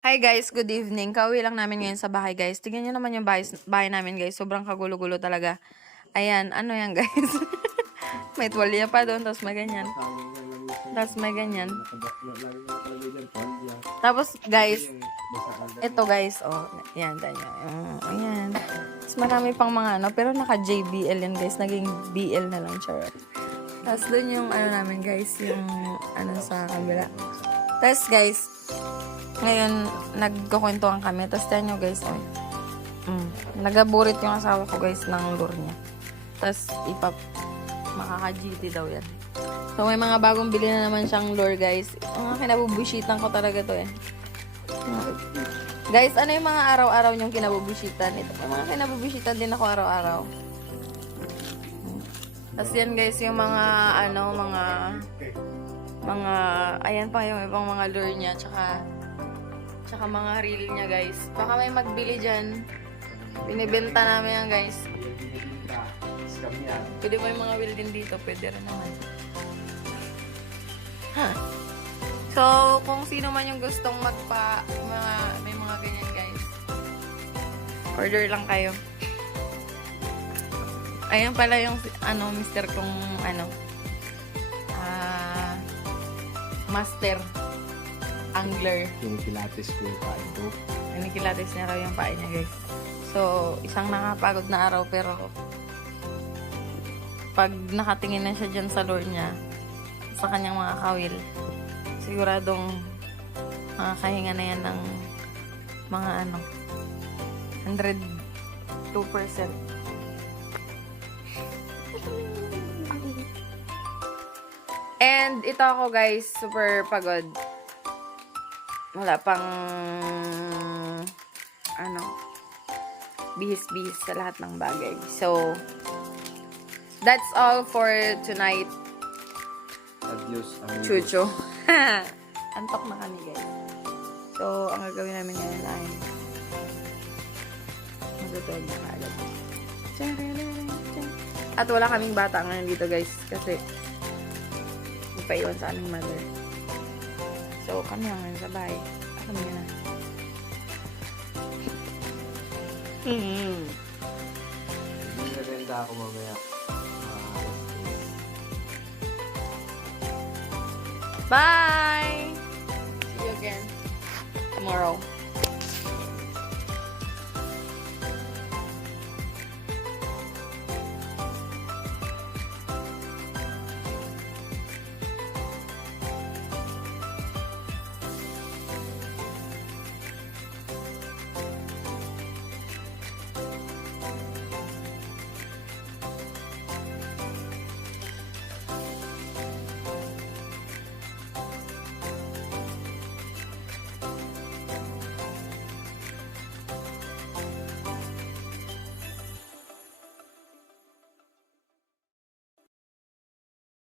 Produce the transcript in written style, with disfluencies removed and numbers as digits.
Hi guys, good evening. Kauwi lang namin ngayon sa bahay guys. Tingnan nyo naman yung bahay namin guys. Sobrang kagulo-gulo talaga. Ayan, ano yan guys? May tuwalya pa doon, tapos may ganyan. Tapos may ganyan. Tapos guys, ito guys, oh, yan, ganyan. Ayan. Tapos marami pang mga ano, pero naka JBL yan guys. Naging BL na lang, charot. Tapos doon yung ano namin guys, yung ano sa kabila. Tapos guys, ngayon, nagkukwentuhan kami. Tapos tayo nyo guys, oh. Nagaburit yung asawa ko guys ng lure niya. Tapos makaka-GT daw yan. So may mga bagong bili na naman siyang lure guys. Mga kinabubushitan ko talaga to eh. Guys, ano yung mga araw-araw nyong kinabubushitan? Ito, yung mga kinabubushitan din ako araw-araw. Tapos yan guys, yung mga ano, mga ayan pa yung ibang mga lure niya. Tsaka mga reel niya guys. Baka may magbili dyan. Binibenta namin yan guys. Pwede mo yung mga wheel din dito. Pwede rin naman. Huh. So, kung sino man yung gustong may mga ganyan guys. Order lang kayo. Ayan pala yung ano, mister kong ano. Master angler. Kinikilatis ko yung pain ko. Kinikilatis niya raw yung pain niya guys. So, isang nakapagod na araw pero pag nakatingin na siya dyan sa lure niya sa kanyang mga kawil, siguradong makakahinga na yan ng mga ano 102%. And ito ako guys, super pagod. Wala pang ano, bihis-bihis sa lahat ng bagay. So, that's all for tonight. Adios, amigos. Chucho. Antok na kami guys. So, ang gagawin namin ngayon ay magtutulog na agad. At wala kaming bata ngayon dito guys kasi paiwan sa aming mother. So, kami lang ngayon sa bahay. Kami na. Hindi na rin ako mamaya. Bye! See you again tomorrow.